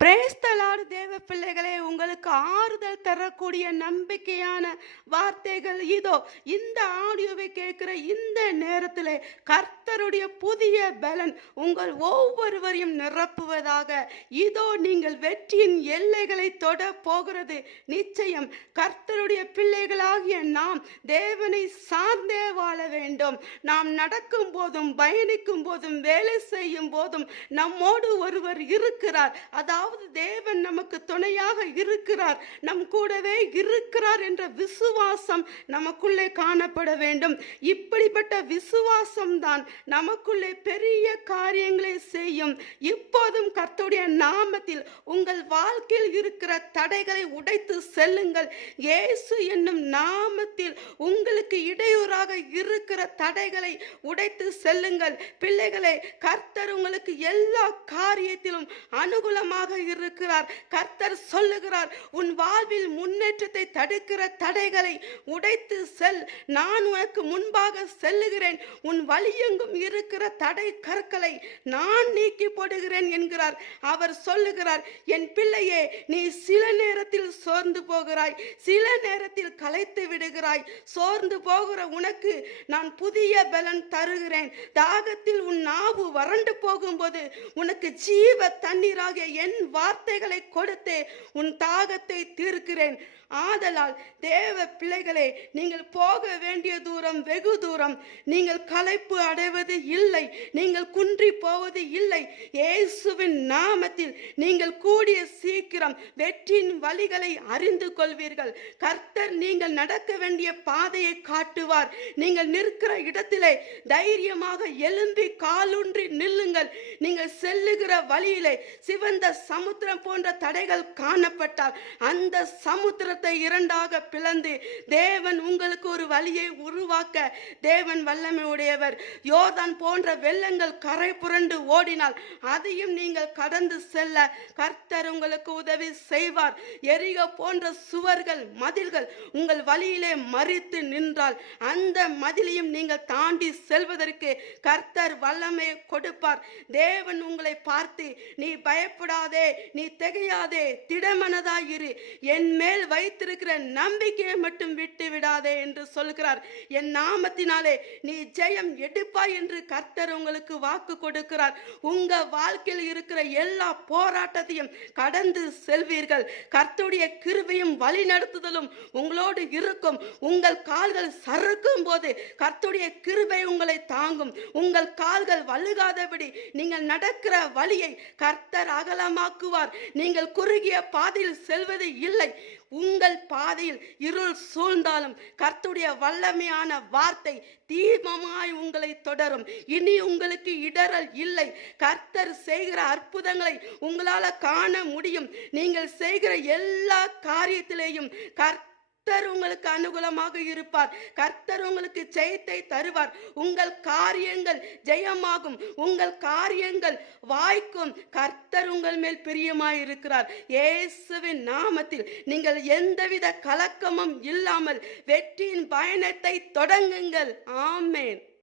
பிரேஸ்தலாடு தேவ பிள்ளைகளே உங்களுக்கு ஆறுதல் தரக்கூடிய நம்பிக்கையான வார்த்தைகள் இதோ. இந்த ஆடியோவை கேட்கிற இந்த நேரத்தில் கர்த்தருடைய புதிய பலன் உங்கள் ஒவ்வொருவரையும் நிரப்புவதாக. இதோ நீங்கள் வெற்றியின் எல்லைகளை தொட போகிறது நிச்சயம். கர்த்தருடைய பிள்ளைகளாகிய நாம் தேவனை சார்ந்தே வாழ வேண்டும். நாம் நடக்கும் போதும் பயணிக்கும் போதும் வேலை செய்யும் போதும் நம்மோடு ஒருவர் இருக்கிறார். அதாவது தேவன் நமக்கு துணையாக இருக்கிறார். நம் கூடவே இருக்கிறார் என்ற விசுவாசம் நமக்குள்ளே காணப்பட வேண்டும். இப்படிப்பட்ட விசுவாசம் தான் நமக்குள்ளே பெரிய காரியங்களை செய்யும். இப்போதும் கர்த்தருடைய நாமத்தில் உங்கள் வாழ்க்கையில் இருக்கிற தடைகளை உடைத்து செல்லுங்கள். இயேசு என்னும் நாமத்தில் உங்களுக்கு இடையூறாக இருக்கிற தடைகளை உடைத்து செல்லுங்கள். பிள்ளைகளை கர்த்தர் உங்களுக்கு எல்லா காரியத்திலும் அனுகூலமாக இருக்கிறார். கர்த்தர் சொல்லுகிறார் உன் வாழ்வில் முன்னேற்றத்தை தடுக்கிற தடைகளை உடைத்து செல். நான் உனக்கு முன்பாக செல்லுகிறேன். உன் வழியெங்கும் இருக்கிற தடை கற்களை நான் நீக்கி போடுகிறேன் என்கிறார். அவர் சொல்லுகிறார் என் பிள்ளையே நீ சில நேரத்தில் சோர்ந்து போகிறாய். சில நேரத்தில் கலைத்து விடுகிறாய். சோர்ந்து போகிற உனக்கு நான் புதிய பலன் தருகிறேன். தாகத்தில் உன் நாவு வறண்டு போகும்போது உனக்கு ஜீவ தண்ணீராகிய என் வார்த்தைகளை கொடுத்து உன் தாகத்தை தீர்க்கிறேன். ஆதலால் தேவ பிள்ளைகளே நீங்கள் போக வேண்டிய தூரம் வெகு தூரம். நீங்கள் களைப்பு அடைவது இல்லை நீங்கள் குன்றி போவது இல்லை. இயேசுவின் நாமத்தில் நீங்கள் கூடிய சீக்கிரம் வெற்றியின் வழிகளை அறிந்து கொள்வீர்கள். கர்த்தர் நீங்கள் நடக்க வேண்டிய பாதையை காட்டுவார். நீங்கள் நிற்கிற இடத்திலே தைரியமாக எழும்பி காலூன்றி நில்லுங்கள். நீங்கள் செல்லுகிற வழியிலே சிவந்த சமுத்திரம் போன்ற தடைகள் காணப்பட்டால் அந்த சமுத்திர சமுத்திரத்தை இரண்டாக பிளந்து தேவன் உங்களுக்கு ஒரு வழியை உருவாக்க தேவன் வல்லமை உடையவர். யோர்தான் போன்ற வெள்ளங்கள் கரை புரண்டு ஓடினால் அதையும் நீங்கள் கடந்து செல்ல கர்த்தர் உங்களுக்கு உதவி செய்வார். எரிக போன்ற சுவர்கள் மதில்கள் உங்கள் வழியிலே மறித்து நின்றால் அந்த மதிலையும் நீங்கள் தாண்டி செல்வதற்கு கர்த்தர் வல்லமையை கொடுப்பார். தேவன் உங்களை பார்த்து நீ பயப்படாதே நீ திகையாதே திடமனதாயிரு. என் மேல் வைத்திருக்கிற நம்பிக்கையை மட்டும் விட்டு விடாதே என்று சொல்கிறார். என் நாமத்தினாலே நீ ஜெயம் எடுப்பாய் என்று கர்த்தர் உங்களுக்கு வாக்கு கொடுக்கிறார். உங்க வாழ்க்கையில் இருக்கிற எல்லா போராட்டத்தையும் கடந்து செல்வீர்கள். கர்த்தருடைய கிருபையும் வழி நடத்துதலும் உங்களோடு இருக்கும். உங்கள் கால்கள் சறுக்கும் போது கர்த்துடைய கிருபை உங்களை தாங்கும். உங்கள் கால்கள் வழுகாதபடி நீங்கள் நடக்கிற வழியை கர்த்தர் அகலமாக்குவார். நீங்கள் குறுகிய பாதையில் செல்வது இல்லை. உங்கள் பாதையில் இருள் சூழ்ந்தாலும் கர்த்துடைய வல்லமையான வார்த்தை தீபமாய் உங்களை தொடரும். இனி உங்களுக்கு இடரல் இல்லை. கர்த்தர் செய்கிற அற்புதங்களை உங்களால் காண முடியும். நீங்கள் செய்கிற எல்லா காரியத்திலேயும் கர்த்த கர்த்தர் உங்களுக்கு அனுகூலமாக இருப்பார். கர்த்தர் உங்களுக்கு ஜெயத்தை தருவார். உங்கள் காரியங்கள் ஜெயமாகும். உங்கள் காரியங்கள் வாய்க்கும். கர்த்தர் உங்கள் மேல் பிரியமாய் இருக்கிறார் இயேசுவின் நாமத்தில் நீங்கள் எந்தவித கலக்கமும் இல்லாமல் வெற்றியின் பயணத்தை தொடங்குங்கள். ஆமேன்.